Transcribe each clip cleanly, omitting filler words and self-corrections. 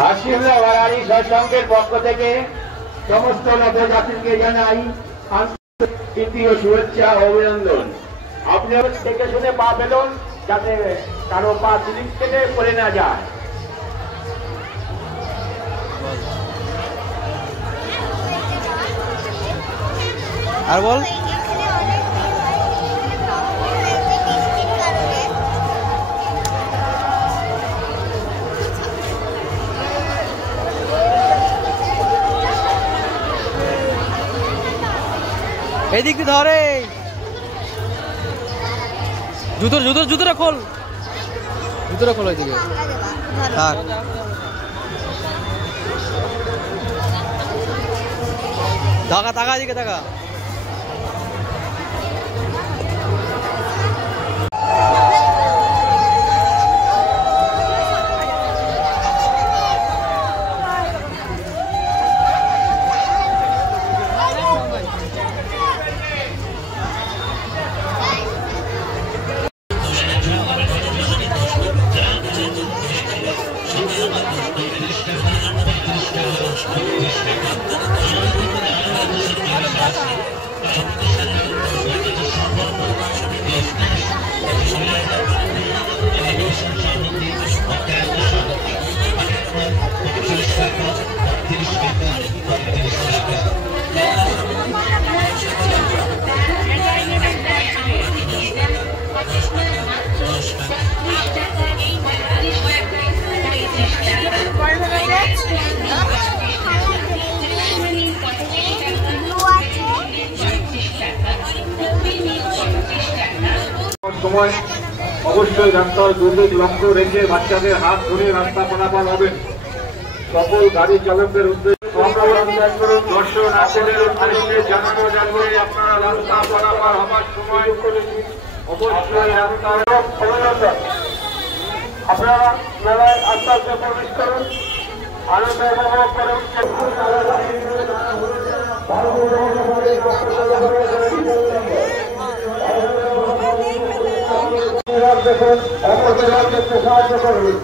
হাসিমুল্লাহ ওয়ারারি সৎসঙ্গের পক্ষ থেকে সমস্ত নবযাত্রীকে জানাই আন্তরিক শুভেচ্ছা ও অভিনন্দন। আপনি দেখে শুনে পা ফেলুন, যাতে কারো পা স্লিপ কেটে পড়ে না যায়। আর বল এদিক দিয়ে ধরে জুতোটা খোল ওইদিকে থাক। টাকা এদিকে টাকা। সময় অবশ্যই রাস্তার দুর্দিক লক্ষ্য রেখে বাচ্চাদের হাত ধরে রাস্তা পারাপার হবেন। সকল গাড়ি চালকদের উদ্দেশ্যে দর্শন আসনের উদ্দেশ্যে জানানো যাবে, আপনারা রাস্তা পারাপার হবার সময় অবশ্যই রাস্তার অভিনন্দন। আপনারা মেলায় আস্তে আস্তে প্রবেশ করুন, আনন্দ উপভোগ করুন। দেখুন অপরাধ করতে সাহায্য করুন,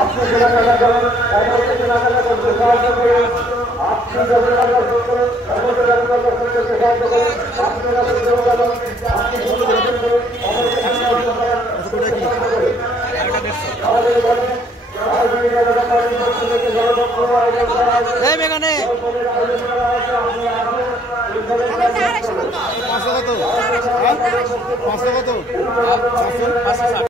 আপনি কেনাকাটা করুন, অপরকে কেনাকাটা করতে সাহায্য করুন, আপনি কেনাকাটা করুন, অপরকে কেনাকাটা করতে সাহায্য করুন, আপনি কত